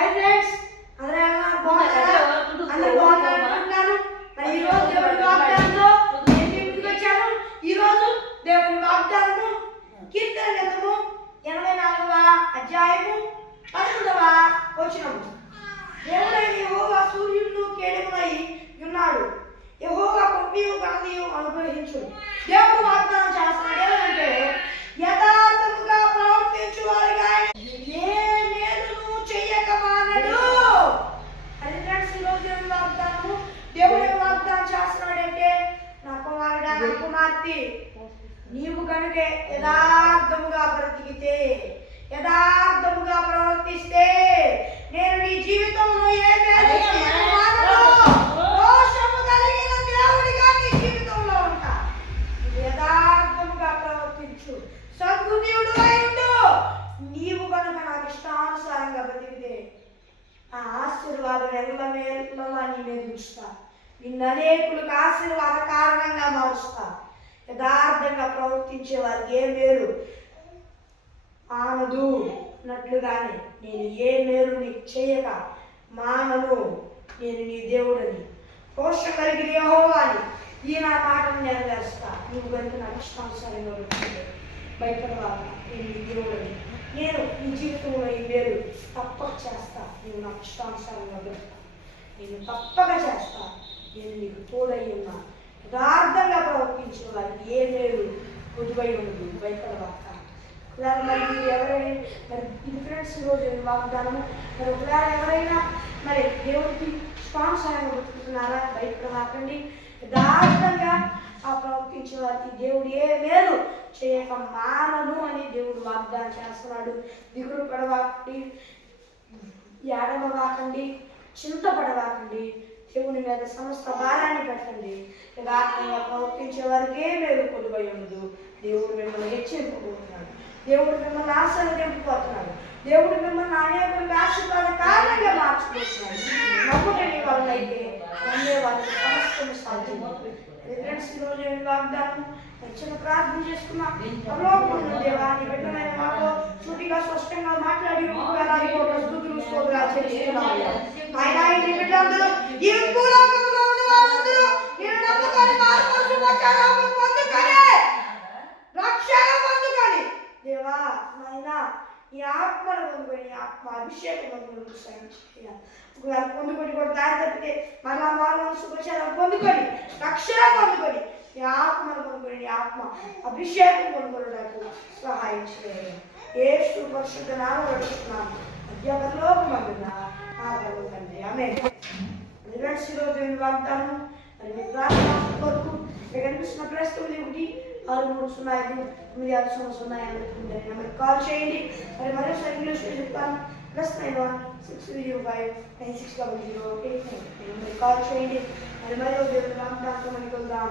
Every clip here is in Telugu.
హాయ్ ఫ్రెండ్స్, అందరూ బాగున్నారా? అందరూ బాగున్నారనుకుంటున్నాను. మరి ఈ రోజు దేవుని వాగ్దానంతో నేను ముందుకు వచ్చాను. ఈ రోజు దేవుని వాగ్దానము కీర్తన గ్రంథము 84వ అధ్యాయము 11వ వచనము. దేవుడైన యెహోవా సూర్యుడును కేడెమునై ఉన్నాడు. యెహోవా కృపయు ఘనతయు అనుగ్రహించును. దేవుడు వాగ్దానం చేస్తున్నాడు ఏమంటే, యథార్థముగా ప్రవర్తించు వారిగా ఏ మేలును చేయక మానడు. అది ఫ్రెండ్స్, ఈరోజు దేవుని వాగ్దానము. దేవుడు ఏం వాగ్దానం చేస్తున్నాడంటే, నా కుమారుడా, నా కుమార్తె, నీవు కనుక యథార్థముగా బ్రతికితే, యథార్థముగా ప్రవర్తిస్తే నేను నీ జీవితంలో ఏ మేలు చేయక మానను. దోషము కలిగిన దేవుడిగా నీ జీవితంలో ఉంటా. యథార్థముగా ప్రవర్తించు, సద్బుద్ధియుడు అయి ఉండు. నీవు కనుక నాకు ఇష్టానుసారంగా బ్రతికితే ఆ ఆశీర్వాదం ఎల్లవేళలా నీ మీద ఉంచుతా. నిన్ను అనేకులకు ఆశీర్వాద కారణంగా మారుస్తా. యథార్థంగా ప్రవర్తించే వారికి ఏ మేలు ఆనదు అన్నట్లుగానే నేను ఏ మేలు నీకు చేయక మానను. నేను నీ దేవుడని, పోష కలిగిన యెహోవాని, ఈ నా మాటను నెరవేరుస్తా. నీవు కనుక నాకు ఇష్టానుసారంగా బ్రతికితే భయపడవాలా, నేను నీ దేవుడని, నేను నీ జీవితంలో ఈ మేలు తప్పక చేస్తా. నీవు నాకు ఇష్టానుసారంగా బ్రతుకుతా, నేను తప్పక చేస్తా. నేను నీకు తోడై ఉన్నా. యథార్థంగా ప్రవర్తించిన వారికి ఏ మేలు పొదువై ఉండదు, భయపడవాక. మరి ఎవరైనా మరి ఇది ఫ్రెండ్స్ ఈరోజు వాగ్దానము. మరి ఒకవేళ ఎవరైనా మరి దేవుడికి ఇష్టానుసారంగా బ్రతుకుతున్నారా, భయపడవాకండి. యథార్థంగా ఆ ప్రవర్తించే వారికి దేవుడు ఏ మేలు చేయక మానను అని దేవుడు వాగ్దానం చేస్తున్నాడు. దిగులు పడవాకండి, ఏడవవాకండి, చింతపడవాకండి. దేవుని మీద సమస్త భారాన్ని పెట్టండి. యథార్థంగా ప్రవర్తించే వారికి ఏ మేలు పొదువై ఉండదు. దేవుడు మిమ్మల్ని హెచ్చరింపబోతున్నాడు. దేవుడు మిమ్మల్ని ఆశీర్వదింపబోతున్నాడు. దేవుడు మిమ్మల్ని అనేకులకు ఆశీర్వాద కారణంగా మార్చిపోతున్నాడు. నమ్ముటని వాళ్ళైతే నమ్మే వాళ్ళకి సమస్తము సాధ్యం. ఫ్రెండ్స్, ఈరోజు వాగ్దానం చిన్న ప్రార్థన చేసుకున్నాం. దేవా, నీ బిడ్డలైన మాతో సూటిగా స్పష్టంగా మాట్లాడి స్తుతులు స్తోత్రాలు చెల్లిస్తున్నాము. ఆయన నీ బిడ్డలందరూ ఈ భూలోకంలో ఉన్న వారందరూ నేను నమ్ముకొని మారుమనసు పొందుకొని రక్షణ పొందుకొని దేవా నాయనా ఈ ఆత్మను పొందుకొని, ఆత్మ అభిషేకం పొందుకొని ఒకవేళ పొందుకొని కూడా దారి తప్పితే మళ్ళా మారు మనసు వచ్చారు పొందుకొని రక్షణ పొందుకొని ఈ ఆత్మను పొందుకొని ఆత్మ అభిషేకం పొందుకోవడానికి సహాయం చేయాలి. యేసు పరిశుద్ధ నామములో అడుగుతున్నాము. అధ్యాపకులు తండ్రి, ఆమేన్. ఈరోజు వాగ్దానం మరి మీ ప్రార్థన కొరకు ఇక్కడ కనిపిస్తున్న ప్రస్తుతం 1-3-0-5-9-6-0 నెంబర్కి కాల్ చేయండి. మరి మరోసారి ఇంగ్లీష్లో చెప్తాను. +91-605-9600-89 నెంబర్కి కాల్ చేయండి. మరి దేవుని వాగ్దానంతో మనకి వెళ్దాం.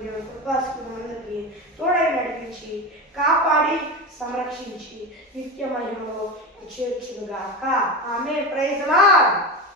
దేవుని కృపాస్తులందరికీ తోడై నడిపించి కాపాడి సంరక్షించి నిత్య మహిమలో చేర్చునుగాక. ఆమేన్. Praise the lord.